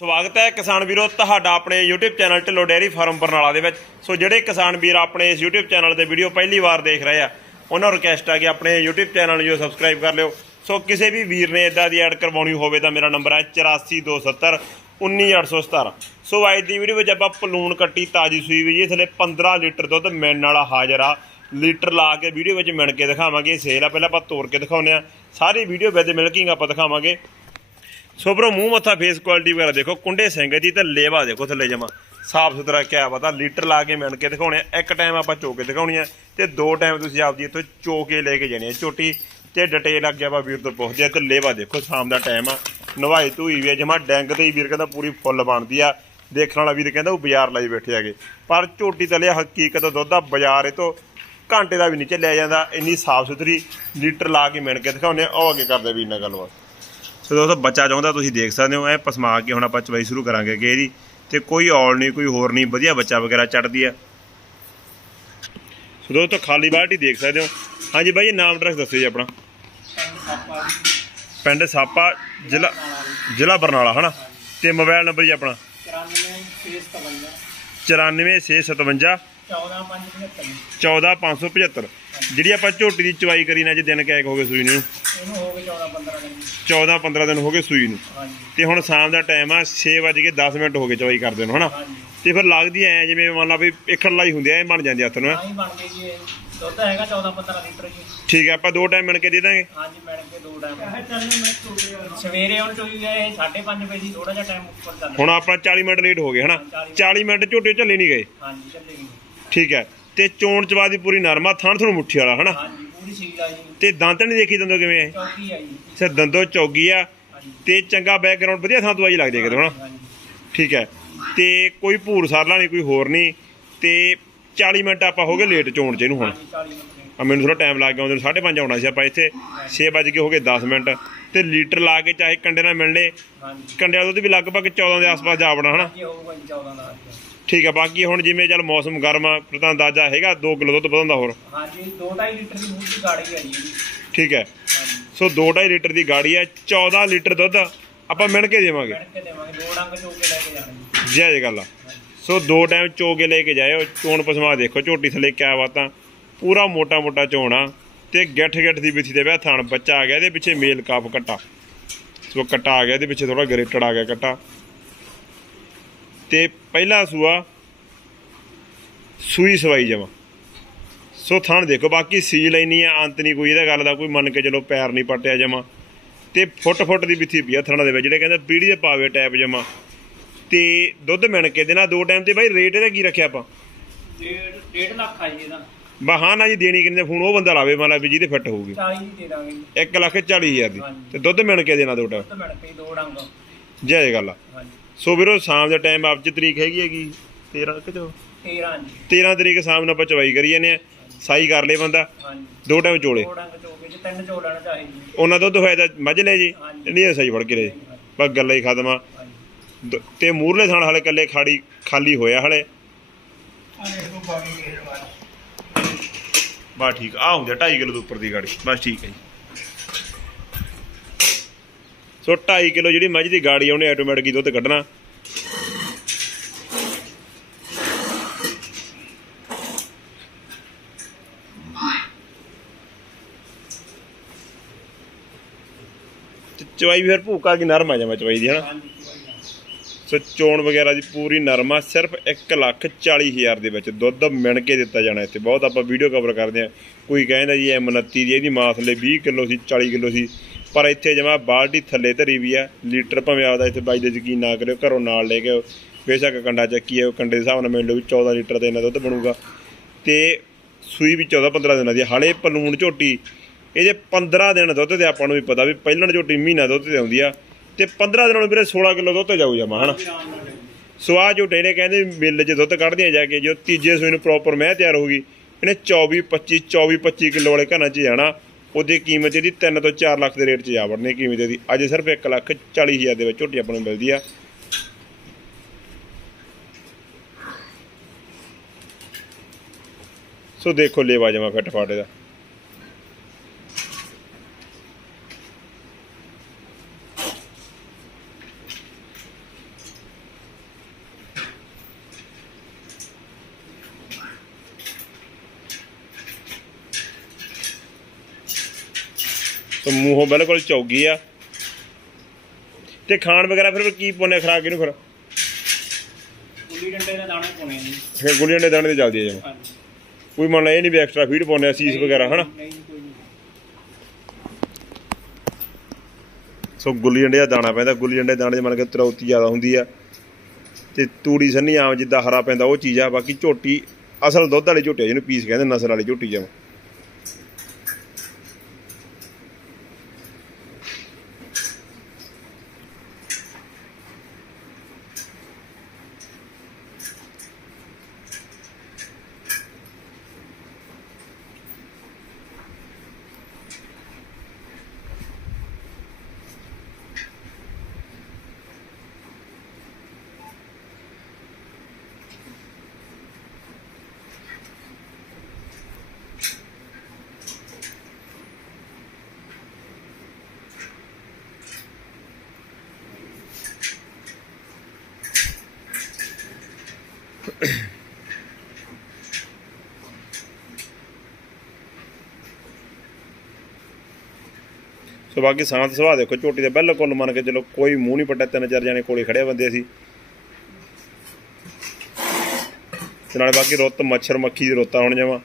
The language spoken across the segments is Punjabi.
ਸਵਾਗਤ ਹੈ ਕਿਸਾਨ ਵੀਰੋ ਤੁਹਾਡਾ ਆਪਣੇ YouTube channel Dhillon dairy farm Barnala ਦੇ ਵਿੱਚ। ਸੋ ਜਿਹੜੇ ਕਿਸਾਨ ਵੀਰ ਆਪਣੇ ਇਸ YouTube ਚੈਨਲ ਤੇ ਵੀਡੀਓ ਪਹਿਲੀ ਵਾਰ ਦੇਖ ਰਹੇ ਆ, ਉਹਨਾਂ ਨੂੰ ਰਿਕਵੈਸਟ ਆ ਕਿ ਆਪਣੇ YouTube ਚੈਨਲ ਨੂੰ ਜੋ ਸਬਸਕ੍ਰਾਈਬ ਕਰ ਲਿਓ। ਸੋ ਕਿਸੇ ਵੀ ਵੀਰ ਨੇ ਇਦਾਂ ਦੀ ਐਡ ਕਰਵਾਉਣੀ ਹੋਵੇ ਤਾਂ ਮੇਰਾ ਨੰਬਰ ਹੈ 84270 19817 ਸੋ ਅੱਜ ਦੀ ਵੀਡੀਓ ਵਿੱਚ ਆਪਾਂ ਪਲੂਣ ਕੱਟੀ ਤਾਜੀ ਸੂਈ ਵੀ ਜੀ ਥਲੇ 15 ਲੀਟਰ ਦੁੱਧ ਮਿਲਣ ਵਾਲਾ ਹਾਜ਼ਰ ਆ। ਲੀਟਰ ਲਾ ਕੇ ਵੀਡੀਓ ਵਿੱਚ ਮਿਣ ਕੇ ਦਿਖਾਵਾਂਗੇ, ਸੇਲ ਆ, ਪਹਿਲਾਂ ਆਪਾਂ ਤੋੜ ਕੇ ਦਿਖਾਉਂਦੇ ਆ ਸਾਰੀ ਵੀਡੀਓ ਵਿਦ ਮਿਲਕਿੰਗ ਆਪਾਂ ਦਿਖਾਵਾਂਗੇ। ਸੋ ਬਰੋ ਮੂੰਹ ਮੱਥਾ ਫੇਸ ਕੁਆਲਿਟੀ ਵਗੈਰਾ ਦੇਖੋ, ਕੁੰਡੇ ਸਿੰਘ ਜੀ, ਤੇ ਲੇਵਾ ਦੇਖੋ ਥੱਲੇ ਜਮਾ। ਸਾਫ਼ ਸੁਥਰਾ ਕਿਆ ਪਤਾ, ਲੀਟਰ ਲਾ ਕੇ ਮਿਣ ਕੇ ਦਿਖਾਉਣੇ ਆ। ਇੱਕ ਟਾਈਮ ਆਪਾਂ ਚੋ ਕੇ ਦਿਖਾਉਣੀ ਆ, ਤੇ ਦੋ ਟਾਈਮ ਤੁਸੀਂ ਆਪਦੀ ਇੱਥੋਂ ਚੋ ਕੇ ਲੈ ਕੇ ਜਾਣੀ ਆ, ਝੋਟੀ, ਤੇ ਡਿਟੇਲ ਅੱਗੇ ਆਪਾਂ ਵੀਰ ਤੋਂ ਪੁੱਛਦੇ ਆ, ਤੇ ਲੇਵਾ ਦੇਖੋ, ਸ਼ਾਮ ਦਾ ਟਾਈਮ ਆ, ਨਵਾਈ ਧੂਈ ਵੀ ਆ, ਜਮਾ ਡੈਂਗ ਤੇ ਹੀ ਵੀਰ ਕਹਿੰਦਾ ਪੂਰੀ ਫੁੱਲ ਬਣਦੀ ਆ। ਦੇਖਣ ਵਾਲਾ ਵੀਰ ਕਹਿੰਦਾ ਉਹ ਬਾਜ਼ਾਰ ਲਈ ਬੈਠੇ ਹੈਗੇ। ਪਰ ਝੋਟੀ ਤਲੇ ਹਕੀਕਤ ਦੁੱਧ ਆ, ਬਾਜ਼ਾਰ ਇਹ ਤੋਂ ਘੰਟੇ ਦਾ ਵੀ ਨਹੀਂ ਚੱਲਿਆ ਜਾਂਦਾ, ਇੰਨੀ ਸਾਫ਼ ਸੁਥਰੀ ਲੀਟਰ ਲਾ ਕੇ ਮਿਣ ਕੇ ਦਿਖਾਉਂਦੇ ਆ, ਉਹ ਅੱਗੇ ਕਰਦੇ ਵੀਰ ਨਾਲ ਗੱਲਬਾਤ। ਸੋ ਦੋਸਤੋ, ਬੱਚਾ ਚਾਹੁੰਦਾ ਤੁਸੀਂ ਦੇਖ ਸਕਦੇ ਹੋ, ਇਹ ਪਸਮਾ ਕੇ ਹੁਣ ਆਪਾਂ ਚਵਾਈ ਸ਼ੁਰੂ ਕਰਾਂਗੇ ਕਿ ਇਹਦੀ। ਤੇ ਕੋਈ ਔਲ ਨਹੀਂ, ਕੋਈ ਹੋਰ ਨਹੀਂ, ਵਧੀਆ ਬੱਚਾ ਵਗੈਰਾ ਚੜਦੀ ਆ। ਸੋ ਦੋਸਤੋ, ਖਾਲੀ ਬਾਲਟੀ ਦੇਖ ਸਕਦੇ ਹੋ। ਹਾਂਜੀ ਬਾਈ, ਇਹ ਨਾਮ ਐਡਰੈਸ ਦੱਸਿਓ ਜੀ ਆਪਣਾ। ਪਿੰਡ ਸਾਪਾ, ਜ਼ਿਲ੍ਹਾ ਜ਼ਿਲ੍ਹਾ ਬਰਨਾਲਾ, ਹਨਾ? ਤੇ ਮੋਬਾਈਲ ਨੰਬਰ ਜੀ ਆਪਣਾ? 94657 14575 ਜਿਹੜੀ ਆਪਾਂ ਝੋਟੀ ਦੀ ਚਵਾਈ ਕਰੀ ਨਾ ਅੱਜ, ਦਿਨ ਕੈਕ ਹੋ ਗਏ ਸੂਈ ਨੂੰ। 14 15 ਦਿਨ ਹੋ ਗਏ ਸੂਈ ਨੂੰ। ਤੇ ਹੁਣ ਸ਼ਾਮ ਦਾ ਟਾਈਮ ਆ 6:10 ਮਿੰਟ ਹੋ ਗਏ ਚਵਾਈ ਕਰਦੇ ਨੂੰ ਹਨਾ? ਤੇ ਫਿਰ ਲੱਗਦੀ ਐ ਜਿਵੇਂ ਮੰਨ ਲਾ ਵੀ ਇਕੜ ਲਾਈ ਹੁੰਦੀ ਐ ਬਣ ਜਾਂਦੀ ਹੱਥ ਨੂੰ ਹੈਂ। ਦੁੱਧ ਹੈਗਾ 14 15 ਲੀਟਰ ਜੀ। ਠੀਕ ਹੈ ਆਪਾਂ ਦੋ ਟਾਈਮ ਮਿਣ ਕੇ ਦੇ ਦਾਂਗੇ। ਹਾਂਜੀ ਮੈਡਮ ਕੇ ਦੋ ਟਾਈਮ। ਸਵੇਰੇ ਹੁਣ ਚੋਈ ਗਏ 5:30 ਵਜੇ ਥੋੜਾ ਜਿਹਾ ਟਾਈਮ ਉੱਪਰ ਚੱਲ ਹੁਣ ਆਪਣਾ 40 ਮਿੰਟ ਲੇਟ ਹੋ ਗਏ ਹਨਾ? 40 ਮਿੰਟ। ਝੋਟੇ ਝੱਲੇ ਨਹੀਂ ਗਏ। ਹਾਂਜੀ ਚੱਲੇਗੀ ਠੀਕ ਹੈ ਤੇ ਚੋਣ ਚਵਾ ਦੀ ਪੂਰੀ ਨਰਮਾ ਥਣ ਥਣ ਮੁੱਠੀ ਵਾਲਾ ਹਨਾ? ਹਾਂਜੀ। ਪੂਰੀ ਸੀਲ ਆ ਜੀ। ਤੇ ਦੰਦ ਨਹੀਂ ਦੇਖੀ ਦੰਦੋ ਕਿਵੇਂ ਐ ਚੌਕੀ ਆ ਜੀ। ਸਿਰ ਦੰਦੋ ਚੌਗੀ ਆ ਤੇ ਚੰਗਾ ਬੈਕਗ੍ਰਾਉਂਡ ਵਧੀਆ ਥਾਂ ਦਵਾਈ ਲੱਗਦੀ ਹੈ ਕਿਤੇ ਹਾਂਜੀ ਠੀਕ ਹੈ। ਤੇ ਕੋਈ ਭੂਰ ਸਾਰਲਾ ਨਹੀਂ ਕੋਈ ਹੋਰ ਨਹੀਂ। ਤੇ 40 ਮਿੰਟ ਆਪਾਂ ਹੋ ਗਏ ਲੇਟ ਚੋਣ ਚ ਇਹਨੂੰ ਹੁਣ। ਹਾਂਜੀ 40 ਮਿੰਟ ਆ ਮੈਨੂੰ ਥੋੜਾ ਟਾਈਮ ਲੱਗ ਗਿਆ ਉਹਦੇ 5:30 ਆਉਣਾ ਸੀ ਆਪਾਂ ਇੱਥੇ। 6 ਵਜੇ ਕੇ ਹੋ ਗਏ 10 ਮਿੰਟ। ਤੇ ਲੀਟਰ ਲਾ ਕੇ ਚਾਹੇ ਕੰਡੇ ਨਾਲ ਮਿਲ ਲੇ ਹਾਂਜੀ। ਕੰਡਿਆਂ ਦਾ ਦੁੱਧ ਵੀ ਲਗਭਗ 14 ਦੇ ਆਸ-ਪਾਸ ਜਾ ਵੜਨਾ ਹਨਾ? ਇਹ ਹੋਊਗਾ ਜੀ 14 ਦਾ ਅੱਜ। ਠੀਕ ਹੈ ਬਾਕੀ ਹੁਣ ਜਿਵੇਂ ਚੱਲ ਮੌਸਮ ਗਰਮ ਆ ਤਾਂ ਅੰਦਾਜ਼ਾ ਹੈਗਾ 2 ਕਿਲੋ ਦੁੱਧ ਵਧਾਉਂਦਾ ਹੋਰ। ਹਾਂਜੀ 2.5 ਲੀਟਰ ਦੀ ਮੂੰਹ ਦੀ ਗਾੜੀ ਆ ਜੀ। ਠੀਕ ਹੈ ਸੋ 2.5 ਲੀਟਰ ਦੀ ਗਾੜੀ ਹੈ 14 ਲੀਟਰ ਦੁੱਧ ਆਪਾਂ ਮਿਣ ਕੇ ਦੇਵਾਂਗੇ। ਬੈਠ ਕੇ ਦੇਵਾਂਗੇ ਦੋ ਡੰਗ ਚੋ ਕੇ ਲੈ ਕੇ ਜਾਣਾ ਜੀ। ਗੱਲ ਆ ਸੋ ਦੋ ਟਾਈਮ ਚੋ ਕੇ ਲੈ ਕੇ ਜਾਇਓ ਚੋਣ ਪਸਮਾ ਦੇਖੋ ਝੋਟੀ ਥੱਲੇ ਕਿਆ ਬਾਤਾਂ। ਪੂਰਾ ਮੋਟਾ ਮੋਟਾ ਚੋਣਾ ਤੇ ਗਿੱਠ ਗਿੱਠ ਦੀ ਬਿਥੀ ਦੇ ਵਿਆਹ ਥਣ ਬੱਚਾ ਆ ਗਿਆ ਇਹਦੇ ਪਿੱਛੇ ਮੇਲ ਕਾਪ ਕੱਟਾ। ਸੋ ਕੱਟਾ ਆ ਗਿਆ ਇਹਦੇ ਪਿੱਛੇ ਥੋੜਾ ਗਰੇਟਡ ਆ ਗਿਆ ਕੱਟਾ। ਤੇ ਪਹਿਲਾ ਸੂਆ ਸੂਈ ਸਵਾਈ ਜਮਾ ਸੋ ਥਣ ਦੇਖੋ ਬਾਕੀ ਸੀਲ ਇੰਨੀ ਆ ਅੰਤ ਨਹੀਂ ਕੋਈ ਇਹਦਾ ਗੱਲ ਦਾ ਕੋਈ ਮੰਨ ਕੇ ਚਲੋ ਪੈਰ ਨਹੀਂ ਪਟਿਆ ਜਮਾ ਤੇ ਫੁੱਟ ਫੁੱਟ ਦੀ ਬਿਥੀ ਪਈ ਆ ਥਣਾਂ ਦੇ ਵਿੱਚ ਜਿਹੜੇ ਕਹਿੰਦੇ ਪੀੜੀ ਦੇ ਪਾਵੇ ਟੈਪ ਜਮਾ ਤੇ ਦੁੱਧ ਮਿਣ ਕੇ ਦੇਣਾ ਦੋ ਟਾਈਮ ਤੇ ਬਾਈ ਰੇਟ ਇਹਦਾ ਕੀ ਰੱਖਿਆ ਆਪਾਂ? ਡੇਢ ਡੇਢ ਲੱਖ ਆ ਜੀ ਇਹਦਾ। ਬਹਾਨਾ ਜੀ ਦੇਣੀ ਕਿੰਨੇ ਫੋਨ ਉਹ ਬੰਦਾ ਲਾਵੇ ਮੰਨ ਲਾ ਵੀ ਜਿਹਦੇ ਫਿੱਟ ਹੋਊਗੀ। 40 ਦੀ ਦਾਂਗੇ ਜੀ। 1 ਲੱਖ 40 ਹਜ਼ਾਰ ਦੀ। ਤੇ ਦੁੱਧ ਮਿਣ ਕੇ ਦੇਣਾ ਦੋ ਟਾਈਮ। ਦੁੱਧ ਮਿਲ ਪਈ ਦੋ ਡੰਗ। ਜੈ ਜੈ ਗੱਲ ਆ। ਹਾਂਜੀ। ਸੋ ਵੀਰੋ ਸ਼ਾਮ ਦੇ ਟਾਈਮ ਆਪ ਚ ਤਰੀਕ ਹੈਗੀ ਹੈਗੀ? 13 ਕਿ ਜੋ 13 ਜੀ। 13 ਤਰੀਕ ਸ਼ਾਮ ਨੂੰ ਆਪਾਂ ਚਵਾਈ ਕਰੀ ਜਾਂਦੇ ਆ ਸਾਈ ਕਰ ਲੇ ਬੰਦਾ। ਹਾਂਜੀ। ਦੋ ਟਾਈਮ ਚੋਲੇ। ਦੋ ਤਿੰਨ ਚਾਹੀਦੀ ਉਹਨਾਂ ਦੁੱਧ ਹੋਇਆ ਤਾਂ ਮੱਝ ਲੈ ਜੀ। ਨਹੀਂ ਸਹੀ ਫੜ ਕੇ ਲੈ ਬਸ ਗੱਲਾਂ ਹੀ ਖਤਮ ਆ। ਦ- ਤੇ ਮੂਰਲੇ ਥਾਣ ਹਲੇ ਕੱਲੇ ਖਾੜੀ ਖਾਲੀ ਹੋਇਆ ਹਲੇ। ਬਸ ਠੀਕ ਆ ਹੁੰਦੇ 2.5 ਕਿਲੋ ਤੋਂ ਉੱਪਰ ਦੀ ਗਾੜੀ। ਬਸ ਠੀਕ ਹੈ ਜੀ। ਸੋ 2.5 ਕਿਲੋ ਜਿਹੜੀ ਮੱਝ ਦੀ ਗਾੜੀ ਆ, ਉਹਨੇ ਆਟੋਮੈਟਿਕ ਦੁੱਧ ਕੱਢਣਾ। ਚਵਾਈ ਫਿਰ ਭੂਕਾ ਕੀ ਨਰਮ ਆ ਜਾਵਾ ਚਵਾਈ ਦੀ, ਹਨਾ? ਸੋ ਚੋਣ ਵਗੈਰਾ ਦੀ ਪੂਰੀ ਨਰਮਾ ਸਿਰਫ 1 ਲੱਖ 40 ਹਜ਼ਾਰ ਦੇ ਵਿੱਚ ਦੁੱਧ ਮਿਣ ਕੇ ਦਿੱਤਾ ਜਾਣਾ ਇੱਥੇ। ਬਹੁਤ ਆਪਾਂ ਵੀਡੀਓ ਕਵਰ ਕਰਦੇ ਆ। ਕੋਈ ਕਹਿੰਦਾ ਜੀ ਇਹ 29 ਦੀ, ਇਹਦੀ ਮਾਂ ਥੱਲੇ 20 ਕਿਲੋ ਸੀ 40 ਕਿਲੋ ਸੀ। ਪਰ ਇੱਥੇ ਜਮਾ ਬਾਲਟੀ ਥੱਲੇ ਧਰੀ ਵੀ ਆ, ਲੀਟਰ ਭਾਵੇਂ ਆਪਦਾ ਇੱਥੇ ਬਾਈ ਦੇ ਯਕੀਨ ਨਾ ਕਰਿਓ, ਘਰੋਂ ਨਾਲ ਲੈ ਕੇ ਆਓ। ਬੇਸ਼ੱਕ ਕੰਡਾ ਚੱਕੀ ਹੈ ਉਹ ਕੰਡੇ ਦੇ ਹਿਸਾਬ ਨਾਲ ਮੈਨੂੰ ਵੀ 14 ਲੀਟਰ ਦਾ ਇਹਨਾਂ ਦੁੱਧ ਬਣੂਗਾ। ਤੇ ਸੂਈ ਵੀ 14 15 ਦਿਨਾਂ ਦੀ ਹਾਲੇ ਪਲੂਣ ਝੋਟੀ ਇਹਦੇ 15 ਦਿਨ ਦੁੱਧ ਤੇ ਆਪਾਂ ਨੂੰ ਵੀ ਪਤਾ ਵੀ ਪਹਿਲਣ ਝੋਟੀ ਮਹੀਨਾ ਦੁੱਧ ਤੇ ਆਉਂਦੀ ਆ। ਤੇ 15 ਦਿਨਾਂ ਨੂੰ ਵੀਰੇ 16 ਕਿਲੋ ਦੁੱਧ ਤੇ ਜਾਊ ਜਮਾ, ਹਨਾ? ਸੋ ਆ ਝੋਟੇ ਨੇ ਕਹਿੰਦੇ ਮਿੱਲ 'ਚ ਦੁੱਧ ਕੱਢਦੀਆਂ ਜਾ ਕੇ, ਜੋ ਤੀਜੇ ਸੂਈ ਨੂੰ ਪ੍ਰੋਪਰ ਮੈਂ ਤਿਆਰ ਹੋਊਗੀ ਇਹਨੇ 24 25 24 25 ਕਿਲੋ ਵਾਲੇ ਘਰਾਂ 'ਚ ਜਾਣਾ। ਉਹਦੀ ਕੀਮਤ ਜਿਹੜੀ 3 ਤੋਂ 4 ਲੱਖ ਦੇ ਰੇਟ 'ਚ ਜਾ ਵੜਨੀ ਕੀਮਤ ਇਹਦੀ। ਅੱਜ ਸਿਰਫ 1 ਲੱਖ 40 ਹਜ਼ਾਰ ਦੇ ਵਿੱਚ ਝੋਟੀ ਆਪਾਂ ਨੂੰ ਮਿਲਦੀ ਆ। ਸੋ ਦੇਖੋ ਲੇਵਾ ਜਮਾ ਫਿੱਟ ਫਾਟੇ ਦਾ ਸੋ ਮੂੰਹੋਂ ਬਿਲਕੁਲ ਚੌਗੀ ਆ। ਤੇ ਖਾਣ ਵਗੈਰਾ ਫਿਰ ਕੀ ਪਾਉਂਦੇ ਖਰਾਕ ਇਹਨੂੰ ਫਿਰ? ਗੁੱਲੀ ਡੰਡੇ ਦਾ ਦਾਣਾ ਪਾਉਣੇ ਜੀ। ਫਿਰ ਗੁਲੀਆਂ ਦੇ ਦਾਣੇ ਤੇ ਚੱਲਦੀ ਆ ਜਮ ਕੋਈ ਮੰਨ ਲਾ ਇਹ ਨਹੀਂ ਵੀ ਐਕਸਟਰਾ ਫੀਡ ਪਾਉਂਦੇ ਆ ਸੀਸ ਵਗੈਰਾ ਹਨਾ? ਸੋ ਗੁੱਲੀ ਡੰਡੇ ਦਾ ਦਾਣਾ ਪੈਂਦਾ ਗੁੱਲੀ ਡੰਡੇ ਦੇ ਦਾਣੇ 'ਚ ਮੰਨ ਕੇ ਤਰੌਤੀ ਜ਼ਿਆਦਾ ਹੁੰਦੀ ਆ। ਤੇ ਤੂੜੀ ਸੰਨੀ ਆਮ ਜਿੱਦਾਂ ਹਰਾ ਪੈਂਦਾ ਉਹ ਚੀਜ਼ ਆ ਬਾਕੀ ਝੋਟੀ ਅਸਲ ਦੁੱਧ ਵਾਲੀ ਝੋਟੀ ਜਿਹਨੂੰ ਪੀਸ ਕਹਿੰਦੇ ਨਸਲ ਵਾਲੀ ਝੋਟੀ ਜਮ ਸੋ ਬਾਕੀ ਸ਼ਾਂਤ ਸੁਭਾਅ ਦੇਖੋ, ਝੋਟੀ ਦੇ ਬਿਲਕੁਲ ਮੰਨ ਕੇ ਚਲੋ, ਕੋਈ ਮੂੰਹ ਨਹੀਂ ਪੱਟਿਆ, ਤਿੰਨ ਚਾਰ ਜਾਣੇ ਕੋਲੇ ਖੜੇ ਬੰਦੇ ਸੀ। ਤੇ ਨਾਲੇ ਬਾਕੀ ਰੁੱਤ, ਮੱਛਰ ਮੱਖੀ ਦੀ ਰੁੱਤਾਂ ਹੋਣ ਜਾਵਾਂ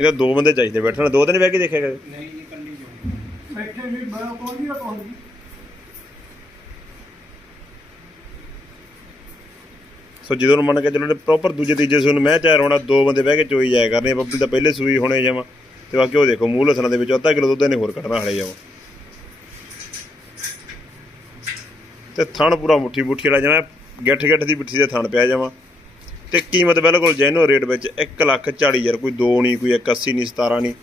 ਇਹਦਾ ਦੋ ਬੰਦੇ ਚਾਹੀਦੇ ਬੈਠਣ ਦੋ ਦਿਨ ਬਹਿ ਕੇ ਦੇਖਿਆ ਕਦੇ? ਨਹੀਂ ਜੀ ਕੱਲੀ ਬੈਠੇ ਵੀ ਮੈਂ ਕੋਈ ਨਹੀਂ ਕਹੂੰਗੀ ਸੋ ਜਦੋਂ ਨੂੰ ਮੰਨ ਕੇ ਚੱਲੋ ਪ੍ਰੋਪਰ ਦੂਜੇ ਤੀਜੇ ਸੂਨ ਮੈਂ ਚਾਹ ਰੋਣਾ ਦੋ ਬੰਦੇ ਬਹਿ ਕੇ ਚੋਈ ਜਾਇਆ ਕਰਨੇ ਬੱਬੀ ਤਾਂ ਪਹਿਲੇ ਸੂਈ ਹੋਣੇ ਜਾਵਾਂ। ਤੇ ਬਾਕੀ ਉਹ ਦੇਖੋ ਮੂਲ ਹਸਨਾਂ ਦੇ ਵਿੱਚ ਅੱਧਾ ਕਿਲੋ ਦੁੱਧ ਇਹਨੇ ਹੋਰ ਕੱਢਣਾ ਹਲੇ ਜਾਵਾਂ। ਤੇ ਥਣ ਪੂਰਾ ਮੁੱਠੀ ਮੁੱਠੀ ਵਾਲਾ ਜਿਵੇਂ ਗਿੱਠ ਗਿੱਠ ਦੀ ਮਿੱਠੀ ਦੇ ਥਣ ਪਿਆ ਜਾਵਾਂ। ਤੇ ਕੀਮਤ ਬਿਲਕੁਲ ਜੈਨੋ ਰੇਟ ਵਿੱਚ 1 ਲੱਖ 40 ਹਜ਼ਾਰ, ਕੋਈ 2 ਨਹੀਂ, ਕੋਈ 81 ਨਹੀਂ 17 ਨਹੀਂ।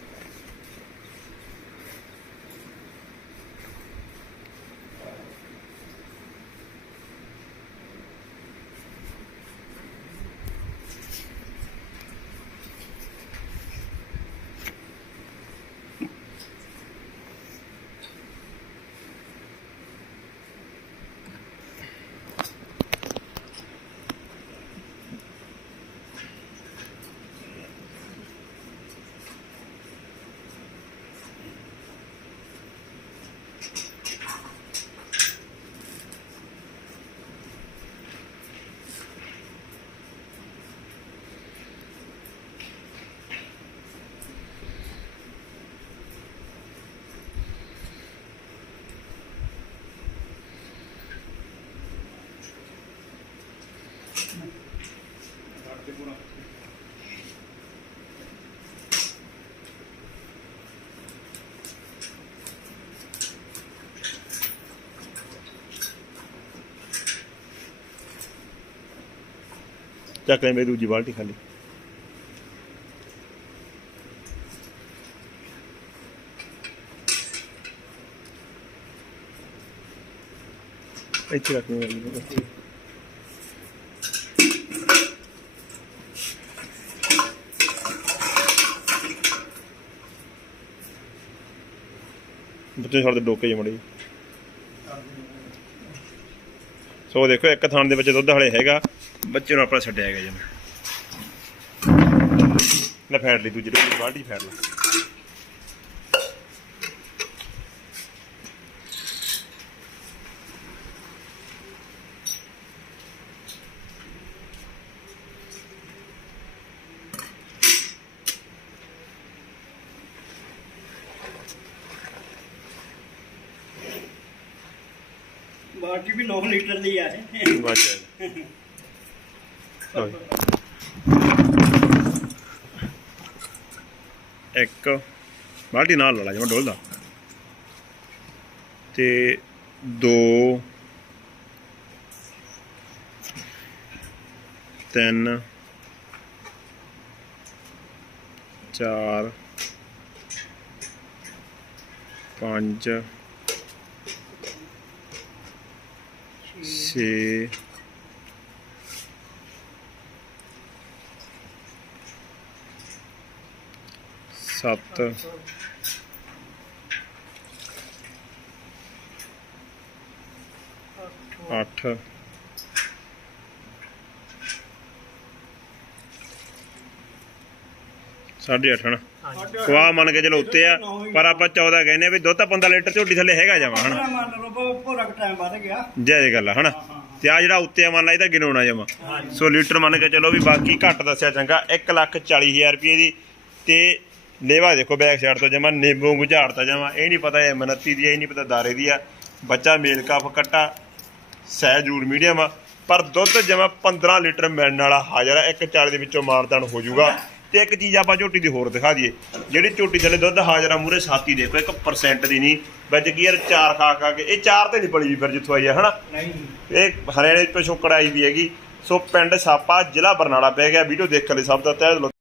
ਚੱਕ ਲੈ ਮੇਰੀ ਦੂਜੀ ਬਾਲਟੀ ਖਾਲੀ ਇੱਥੇ ਰੱਖ ਮੇਰੀ ਬਾਲਟੀ। ਬੱਚੇ ਸਾਡੇ ਡੋਕੇ ਜਿਹੇ ਸੋ ਦੇਖੋ, ਇੱਕ ਥਾਨ ਦੇ ਵਿੱਚ ਦੁੱਧ ਹਲੇ ਹੈਗਾ, ਬੱਚੇ ਨੂੰ ਆਪਣਾ ਛੱਡਿਆ ਹੈਗਾ ਜਿਵੇਂ ਲੈ ਫੈੜ ਲਈ ਦੂਜੀ ਬਾਲਟੀ ਫੈੜ ਲੈ ਬਾਕੀ ਵੀ 9 ਲੀਟਰ ਦੀ ਆ। ਇਹ ਬਸ ਇੱਕ, ਬਾਲਟੀ ਨਾਲ ਲਾ ਲਾ ਜਿਵੇਂ ਡੋਲਦਾ। ਤੇ ਦੋ, ਤਿੰਨ, ਚਾਰ, ਪੰਜ ਛੇ। ਸੱਤ। ਅੱਠ। ਸਾਢੇ ਅੱਠ ਹਨਾ? ਕੁਆ ਮੰਨ ਕੇ ਚਲੋ ਉੱਤੇ ਆ ਪਰ ਆਪਾਂ 14 ਕਹਿੰਦੇ ਵੀ ਦੁੱਧ ਤਾਂ 15 ਲੀਟਰ ਝੋਟੀ ਥੱਲੇ ਹੈਗਾ ਜਾਵਾ ਮੇਰਾ ਮੰਨ ਲਓ ਪੂਰਾ ਟਾਈਮ ਵੱਧ ਗਿਆ। ਜੈ ਜੈ ਗੱਲ ਹਨਾ? ਤੇ ਆ ਜਿਹੜਾ ਉੱਤੇ ਆ ਮੰਨ ਲਾ ਇਹਦਾ ਗਿਣਾਉਣਾ ਜਮਾ। ਸੋ ਲੀਟਰ ਮੰਨ ਕੇ ਚਲੋ ਵੀ ਬਾਕੀ ਘੱਟ ਦੱਸਿਆ ਚੰਗਾ 1 ਲੱਖ 40 ਹਜ਼ਾਰ ਰੁਪਏ ਦੀ। ਤੇ ਲੇਵਾ ਦੇਖੋ ਬੈਕ ਸਾਈਡ ਤੋਂ ਜਮਾ ਨਿੰਬੂ ਵਾਂਗੂ ਝਾੜਤਾ ਜਮਾ। ਇਹ ਨਹੀਂ ਪਤਾ ਇਹ ਮਨੱਤੀ ਦੀ ਇਹ ਨਹੀਂ ਪਤਾ ਦਾਰੇ ਦੀ ਆ। ਬੱਚਾ ਮੇਲ ਕਾਫ ਕੱਟਾ ਸਹਿਜੂਰ ਮੀਡੀਅਮ ਆ। ਪਰ ਦੁੱਧ ਜਮਾ 15 ਲੀਟਰ ਮਿਲਣ ਵਾਲਾ ਹਾਜ਼ਰ ਆ 140 ਦੇ ਵਿੱਚੋਂ ਮਾਰਦਾਨ ਹੋ ਜਾਊਗਾ। ਤੇ ਇੱਕ ਚੀਜ਼ ਆਪਾਂ ਝੋਟੀ ਦੀ ਹੋਰ ਦਿਖਾ ਦਈਏ। ਜਿਹੜੀ ਝੋਟੀ ਥੱਲੇ ਦੁੱਧ ਹਾਜ਼ਰ ਮੂਰੇ ਸਾਥੀ ਦੇਖੋ 1% ਦੀ ਨਹੀਂ। ਵਿੱਚ ਕੀ ਯਾਰ ਚਾਰ ਖਾ ਖਾ ਕੇ ਇਹ ਚਾਰ ਤੇ ਨਹੀਂ ਪੜੀ ਵੀ ਫਿਰ ਜਿੱਥੋਂ ਆਈ ਆ ਹਨਾ? ਨਹੀਂ। ਇਹ ਹਰਿਆਣੇ ਤੋਂ ਸ਼ੁਕਰ ਆਈ ਵੀ ਹੈਗੀ। ਸੋ ਪਿੰਡ ਸਾਪਾ ਜ਼ਿਲ੍ਹਾ ਬਰਨਾਲਾ ਪੈ ਗਿਆ। ਵੀਡੀਓ ਦੇਖਣ ਲਈ ਸਭ ਦਾ ਤਹਿ ਦਿਲੋਂ